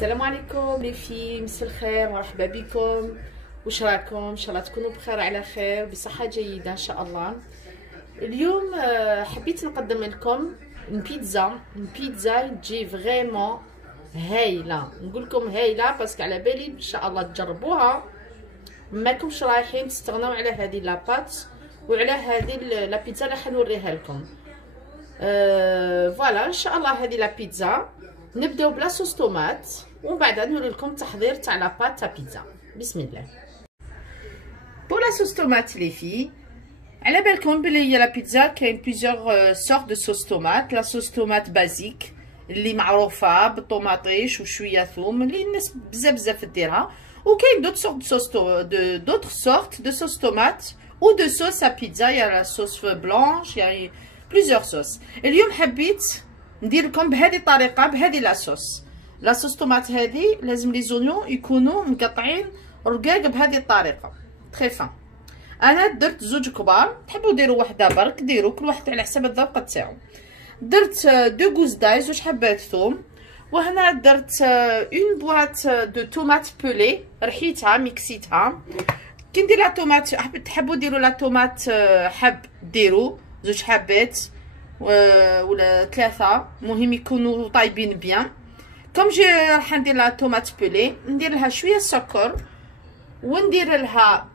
السلام عليكم لي في مساء الخير، مرحبا بكم. واش راكم؟ ان شاء الله تكونوا بخير على خير بصحه جيده ان شاء الله. اليوم حبيت نقدم لكم بيتزا تجي فريمون هايله. نقول لكم هايله باسكو على بالي ان شاء الله تجربوها، ماكمش رايحين تستغناو على هذه لاباط وعلى هذه لا بيتزا اللي حنوريها لكم. فوالا ان شاء الله هذه لا بيتزا نبداو بلا صوص طوماط ومن بعد نوري لكم التحضير تاع لاباط تاع بيتزا. بسم الله. بولا صوص طوماط لي في، على بالكم بلي هي لا بيتزا كاين بليزيور سورت دو صوص طوماط. لا صوص طوماط بازيك اللي معروفه بالطوماطيش وشويه ثوم اللي الناس بزاف ديرها، وكاين دوطر سورت دو صوص طوماط ou de sauce à pizza. Il y a la sauce blanche, il y a plusieurs sauces. اليوم حبيت ندير لكم بهذه الطريقه، بهذه لا صوص طوماط. هذه لازم لي زونيون يكونوا مقطعين رقاق بهذه الطريقه تري فان. انا درت زوج كبار، تحبوا ديروا وحده برك ديروا، كل واحد على حسب الذوق تاعو. درت دو غوز داي، زوج حبات ثوم، وهنا درت اون بواط دو طوماط بولي رحيتها ميكسيتها. كي ندير لا طوماط تحبوا ديروا لا طوماط حب ديروا زوج حبات ولا ثلاثه، المهم يكونوا طايبين بيان. كوم جي راح ندير لا طوماط بولي، ندير لها شويه سكر وندير لها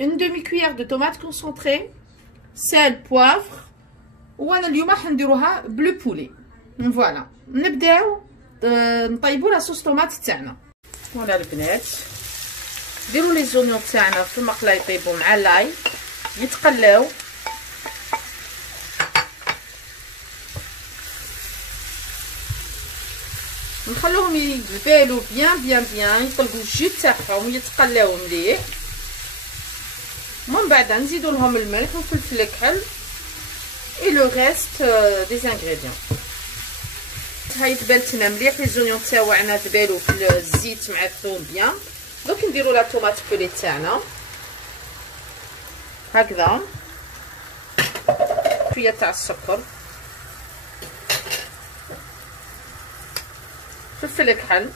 اون دومي كويير دو طوماط كونسونطري، سال بوافر، وانا اليوم راح نديروها بلو بولي. فوالا نبداو نطيبوا لا صوص طوماط تاعنا. فوالا البنات ديروا لي زونيون تاعنا في المقله يطيبوا مع لاي يتقلاو. نخلوهم يذبالوا بيان يطلقوا الجو تاعهم ويتقلاو مليح. من بعد نزيدوا لهم الملح والفلفل الكحل اي لو ريست دي زانغريديون. هاي دبلتنا مليح، لي زونيون تاعنا دبالوا في الزيت مع الثوم بيان. دوك نديروا لا طوماط بولي تاعنا هكذا، شويه تاع السكر، فلفل كحل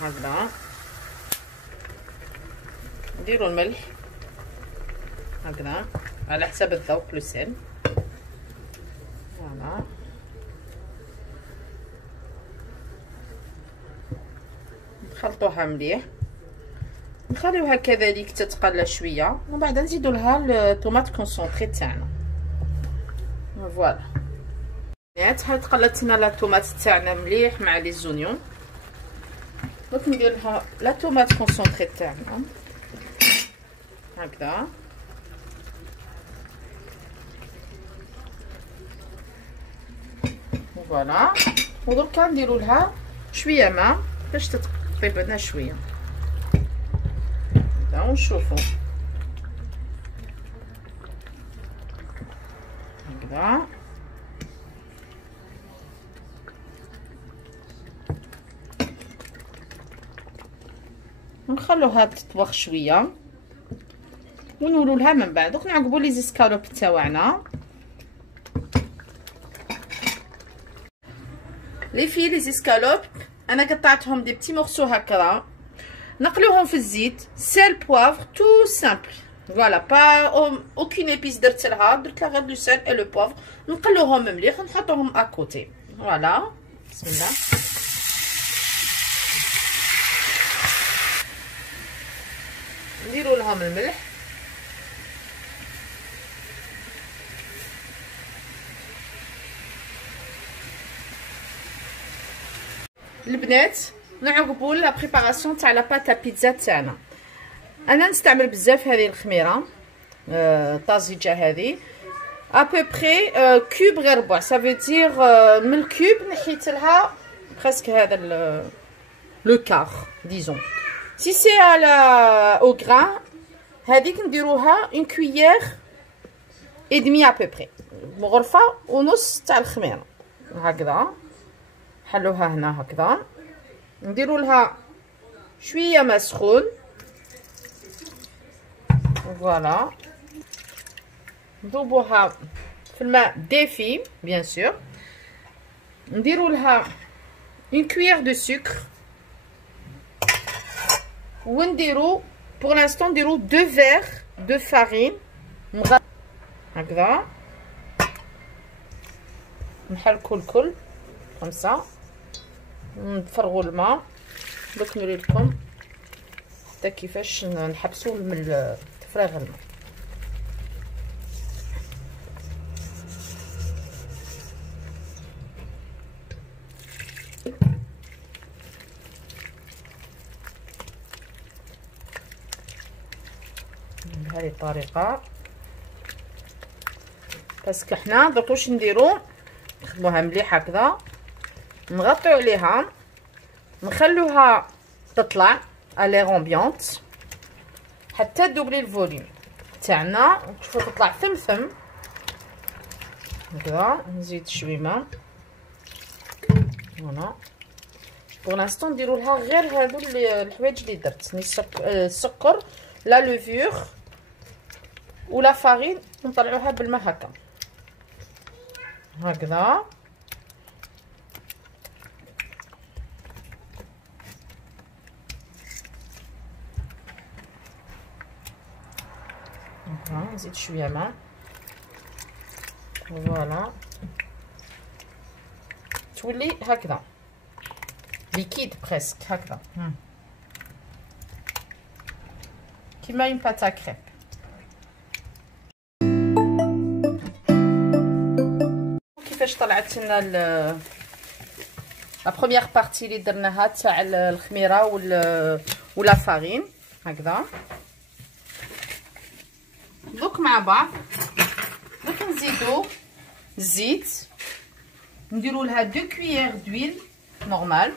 هكذا، نديروا الملح هكذا على حسب الذوق لو سيل. فوالا نخلطوها مليح، نخليوها كذلك تتقلى شويه ومن بعد نزيدوا لها الطوماط كونسونطري تاعنا. فوالا هاي تقلت لنا لا طوماط تاعنا مليح مع لي زونيون. دوك ندير لها لا طوماط كونسونطري تاعنا هكذا، فوالا. ودركا نديروا لها شويه ماء باش تطيب لنا شويه هكذا ونشوفوا هكذا. نخلوها تطبخ شويه ونولوا لها من بعد. دوك نعقبوا لي زيسكالوب تاعنا لي في لي زيسكالوب. انا قطعتهم دي بتي مورسو هكذا، نقلوهم في الزيت، سال بوافر تو سامبل. فوالا با اوكين ايبيس درت لها غير لو سال اي لو بوافر. نقلوهم مليح ونحطوهم اكوتي. فوالا بسم الله. نديروا لهم الملح البنات. نعقبوا لا بريباراسيون تاع لا بات بيتزا تاعنا. انا نستعمل بزاف هذه الخميره طازجه هذه ابوبري كوب غير ربع، سافو دير من الكوب نحيت لها بريسك هذا لو كار ديزون. سي سي على او غران هذيك نديروها اون كويير اي دمي ابوبري، غرفه ونص تاع الخميره هكذا. حلوها هنا هكذا، نديروا لها شويه ماء سخون. فوالا نذوبوها في الماء دافي بيان سور. نديروا لها une cuillère de sucre. ونديرو pour l'instant نديرو 2 verres de farine هكذا نحركو الكل خمسة نفرغوا الماء. دوك نوري لكم حتى كيفاش نحبسوا من تفريغ الماء. بهذه الطريقه باسكو حنا دوك واش نديرو نخدموها مليح هكذا نغطيو عليها نخلوها تطلع الير امبيونت حتى دوبلي الفوليوم تاعنا. شوفوا تطلع ثمثم هكذا. نزيد شويه ماء هنا بور لانستون نديرو لها غير هادو الحوايج اللي درت السكر لا لوفور ولا فارين نطلعوها بالماء هكا هكذا. نزيد شويه ماء فوالا تولي هكذا ليكيد بريسك هكذا كيما اون باتا كريب. كيفاش طلعت لنا لا بروميير بارتي اللي درناها تاع الخميره ولا فارين هكذا. دوك مع بعض دوك نزيدو الزيت نديرو لها 2 كويير دويل نورمال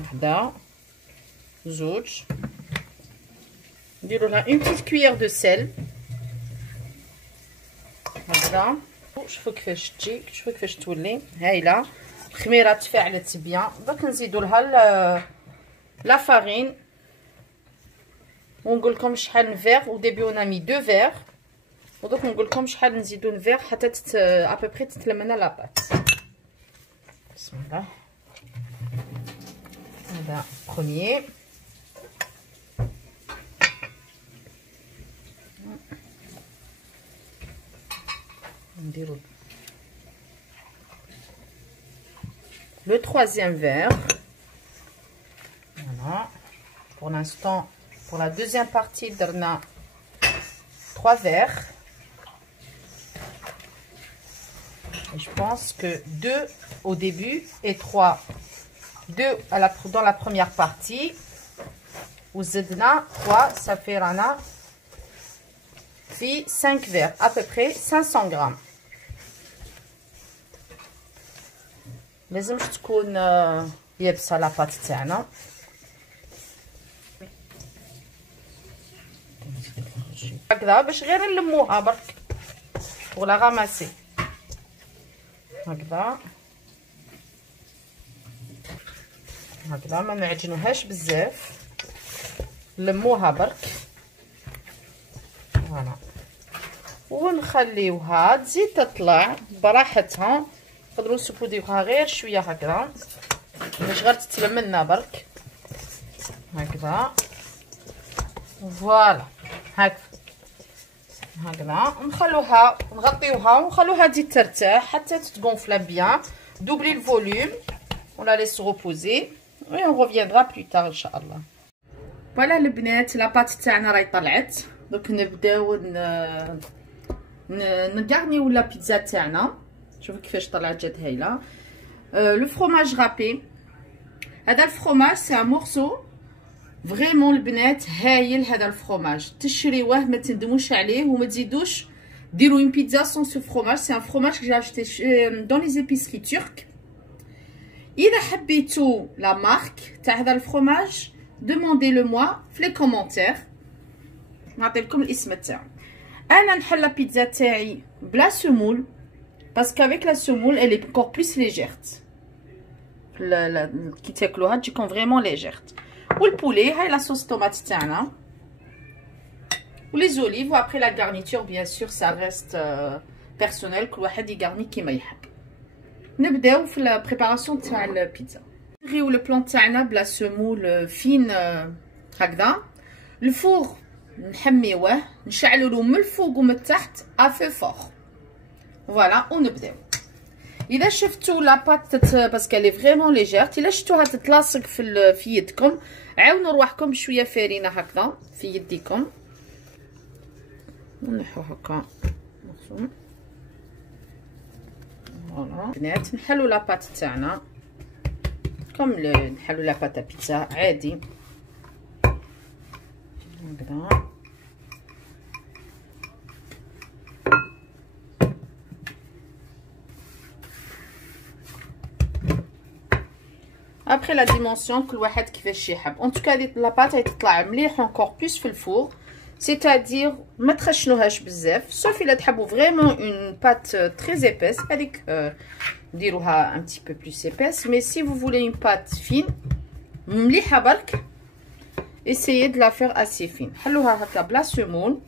وحده زوج. نديرو لها اون بتيت كويير دو سيل هكذا. شوفوا كيفاش تجي شوفوا كيفاش تولي هايله. الخميره تفاعلت بيان. دوك نزيدو لها لا فارين ونقول لكم شحال فيغ. وديبي انا مي 2 فيغ ودوك نقول لكم شحال نزيدو الفيغ حتى ابري تتلم لنا لاباط. بسم الله. هذا بروميير نديرو le troisième verre. Voilà. Pour l'instant, pour la deuxième partie, on a 3 verres. Et je pense que 2 au début et 3 dans la première partie. Ou zedna 3, ça fait rana. Puis 5 verres, à peu près 500 grammes. لازمش تكون يابسه لاباط تاعنا. هكذا باش غير نلموها برك ولا غاماسي هكذا هكذا. ما نعجنوهاش بزاف نلموها برك فوالا ونخليوها تزيد تطلع براحتها. نقدروا نسبوديوها غير شويه هكذا باش غير تتلم لنا برك هكذا فوالا هكذا. نخلوها نغطيوها ونخلوها تزيد ترتاح حتى تتغونفلا بيان. دوبلي الفوليوم ولا ليس ريبوزي و on reviendra plus tard ان شاء الله. فوالا البنات لاباط تاعنا راهي طلعت. دوك نبداو نغارنيو لا بيتزا تاعنا. شوفوا كيفاش طلعت جات هايله. لو فروماج رابي هذا الفروماج سي ان مورسو فريمون البنات هايل. هذا الفروماج تشريوه ما تندموش عليه وما تزيدوش ديروا اون بيتزا سون سو فروماج. سي ان فروماج كي جاشتي دون لي زيبيسري ترك. اذا حبيتو لا مارك تاع هذا الفروماج دوموندي لو موا في لي كومونتير نعطي لكم الاسم تاعو. انا نحل لا بيتزا تاعي بلا سمول parce qu'avec la semoule elle est encore plus légère. كي تاكلوها تجيكم فريمون ليجير. والبولي هاي لا صوص طوماط تاعنا ولي زوليف. وابري لا غارنيتور بيان سور سا ريست بيرسونيل كل واحد يغارني كيما يحب. نبداو في لا بريباراسيون تاع البيتزا. نغيو البلان تاعنا بلا سمول فين هكذا. الفور نحميوه نشعلولو من الفوق ومن التحت افو فور. فوالا ونبداو. اذا شفتوا لاباط باسكو لي فريمون ليجير، الا شفتوها تتلاصق في يدكم، عاونوا رواحكم بشويه فارينه هكذا في يديكم ونحو هكا مخصوم. فوالا بنات نحلو لاباط تاعنا كوم نحلو لاباط بيتزا عادي هكذا. ابخي لا ديمونسيون كل واحد كيفاش يحب. ان توكا هذه لاباط تطلع مليح اونكور بلوس في الفور، سيتادير ما تخشنوهاش بزاف، سوف الا تحبوا فريمون اون بات تري ايباس هذيك ديروها ان تي بو بلوس ايباس. مي سي فو فولي اون بات فين مليحه برك essayez de la faire assez fine. حلوها هكا بلا سمون.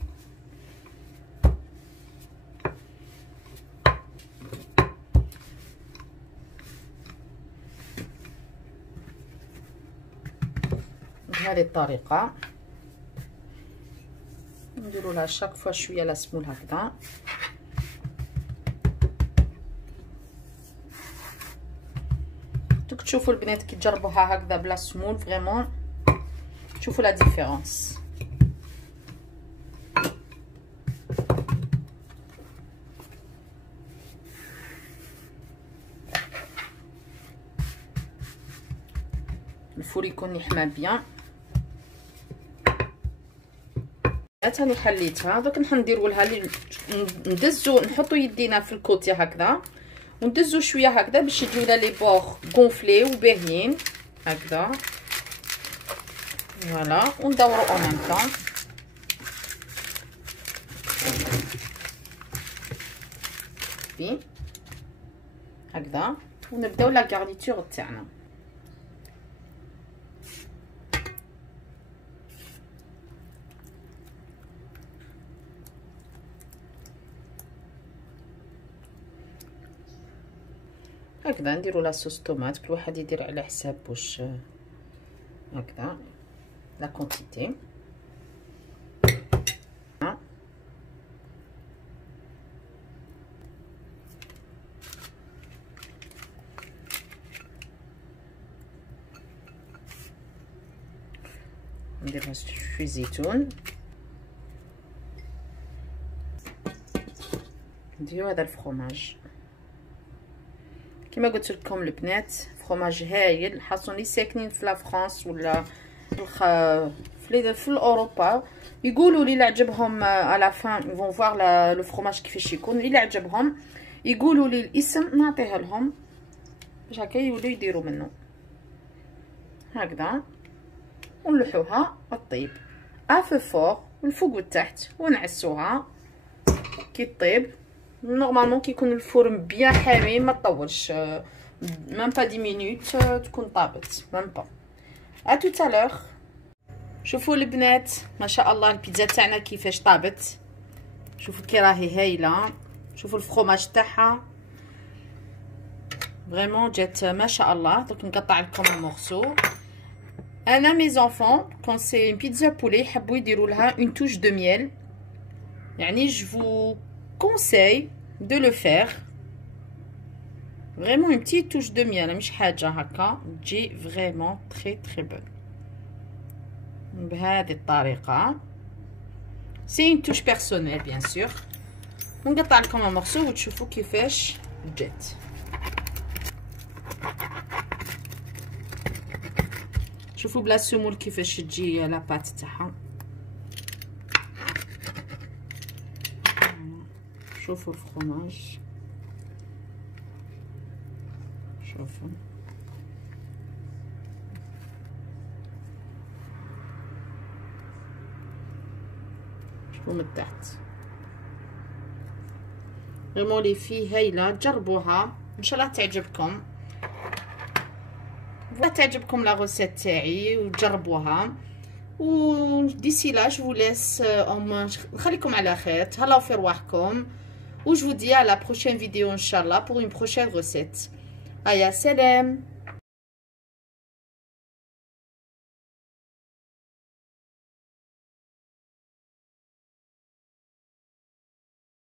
بهذه الطريقه نديروا لها شاك فوا شويه لا سمول هكذا. دوك تشوفوا البنات كي تجربوها هكذا بلا سمول فريمون شوفوا لا ديفيرونس. الفور يكون يحمى بيان. هاني حليتها دوك نديروا لها ندزو نحطوا يدينا في الكوتي هكذا وندزو شويه هكذا باش يجيونا لي بور غونفلي وباهيين هكذا. فوالا وندورو اون ميم طون. بي هكذا ونبداو لا غارنيتور تاعنا. هكذا نديرو لا صوص طوماط، كل واحد يدير على حساب واش هكذا لا كونتيتي. ندير شويه زيتون، نديرو هذا الفرomاج كما قلت لكم البنات. فرomاج هايل، حاصون لي ساكنين في لا فرانس ولا في اوروبا يقولوا لي عجبهم على فان فون فوار لو فرomاج كيفاش يكون. الا عجبهم يقولوا لي الاسم نعطيها لهم باش هكا يوليو يديروا منه هكذا ونلحوها الطيب افو فور من الفوق والتحت ونعسوها كي طيب. نورمالمون كيكون الفرن بيان حامي ما تطولش ميم با 10 مينوت تكون طابت ميم با. ا توت ا لور. شوفوا البنات ما شاء الله البيتزا تاعنا كيفاش طابت. شوفوا كي راهي هايله. شوفوا الفرomاج تاعها فريمون جات ما شاء الله. دوك نقطع لكم المورسو. انا مي زونفون كون سي اون بيتزا بولي يحبوا يديروا لها اون توش دو ميل، يعني جو conseille de le faire vraiment une petite touche de miel مش حاجه هكا تجي فريمون تري تري بون بهذه الطريقه. سي اون توش بيرسونيل بيان سور. ونقطع لكم المورسو وتشوفوا كيفاش جات. شوفوا بلا سمول كيفاش تجي لاباط تاعها. شوفوا الفرomاج، شوفوا شوفوا من التحت فريمون لي في هايله. جربوها ان شاء الله تعجبكم. بغات تعجبكم لا غوسيت تاعي وتجربوها. و ديسي لا جو لاس نخليكم على خير. تهلاو في رواحكم و جو vous dis à la prochaine vidéo inchallah pour une prochaine recette. هيا سلام.